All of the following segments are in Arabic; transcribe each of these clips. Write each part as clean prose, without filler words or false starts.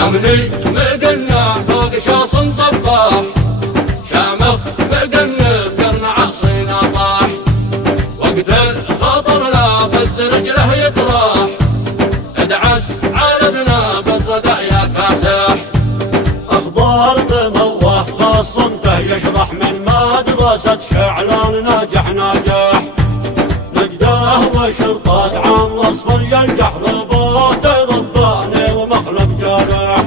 عملي مقنع فوق شاص صفاح، شامخ مقنف قرن عصينا طاح، وقت الخطر لا فز رجله يطراح، ادعس على ذناب الردى يا كاسح. اخبار بموه خاصمته يشرح من مدرسة شعلان ناجح نجده وشرطات عام واصفر يلجح رباط رباني ومخلف جارح.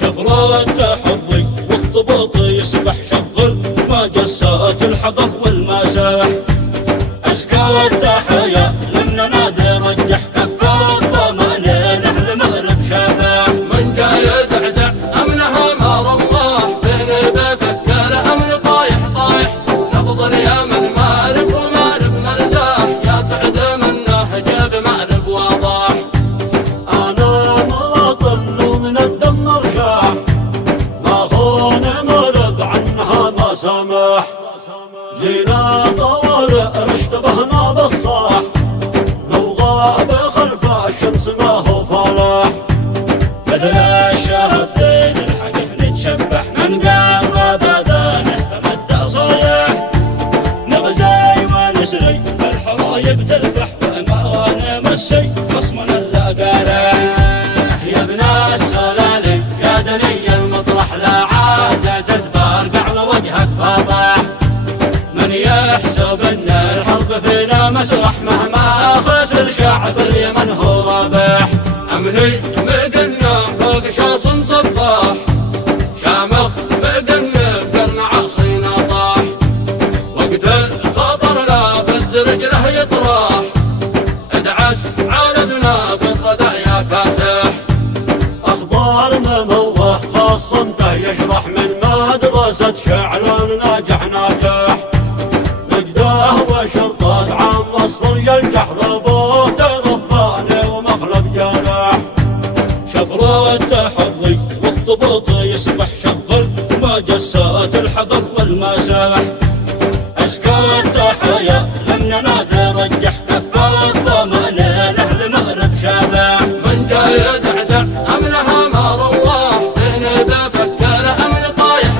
شفرات حظي واختباطي يسبح شغل ما جسات الحضر والمساح. أزكى التحية لمن نادي رجح كفار ضمانين أهل مغرب شابح. من جاي يزعزع أمنها مار الله، فين بفكر أمن طايح نبض اليمن مارب ومارب مرزاح، يا سعد منه جاب مأرب واضح. أنا مواطن ومن الدم مرشاح، ما خون مرب عنها ما سمح. جينا طوارئ اشتبهنا بالصاح، لو غاب خلف الشمس ما هو فلاح. مثل الشهدين الحقه نتشبح، من قرب اذانه فمد صايح. نغزي ونسري فالحرايب تلفح، وامانه مسي خصمنا اللاقارح. يا ابن السلالي يا دني المطرح، لا عادة تتبرقع ووجهك فاضح. من يحسب ان الحرب فينا مسرح، مهما خسر شعب اليمن هو رابح. امني مقنع فوق شاص صفاح، شامخ مقنف قرن عصينا طاح، وقت الخطر لا فز رجله يطراح، ادعس على ذناب الردى يا كاسح. اخبار مموه خاصمته يشرح من مدرسة شعلان ناجح نجده وشرطات عام واصفر يلجح رباط رباني ومخلف جارح. شفرات حظي واختباطي يسبح شغل ما جسات الحضر والمساح. أزكى التحية لمن نادي رجح كفار ضمانين أهل مغرب شابح. من جاي يزعزع أمنها مار الله، فين بفكر أمن طايح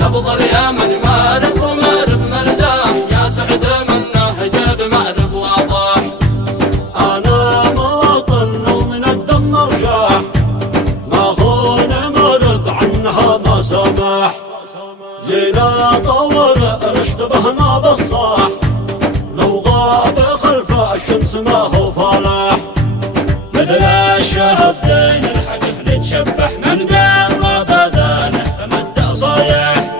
نبض اليمن مارب ومارب مرزاح، يا سعد منه جاب مأرب واضح. أنا مواطن ومن الدم مرشاح، ما خون مرب عنها ما سمح. جينا طوارئ اشتبهنا بالصاح، لو غاب خلف الشمس ما هو فلاح. مثل الشهدين الحقه نتشبح، من قرب اذانه فمد صايح.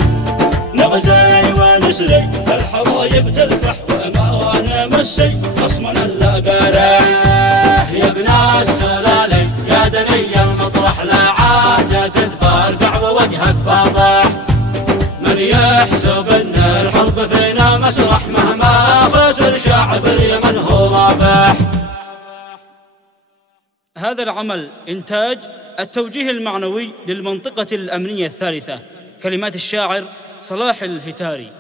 نغزي ونسري فالحرايب تلفح، وامانه مسي خصمنا اللاقارح. يا ابن السلالي يا دني المطرح، لا عادة تتبرقع ووجهك فاضح. من يحسب ان الحرب فينا مسرح، مهما خسر شعب اليمن هو رابح. هذا العمل إنتاج التوجيه المعنوي للمنطقة الأمنية الثالثة، كلمات الشاعر صلاح الهتاري.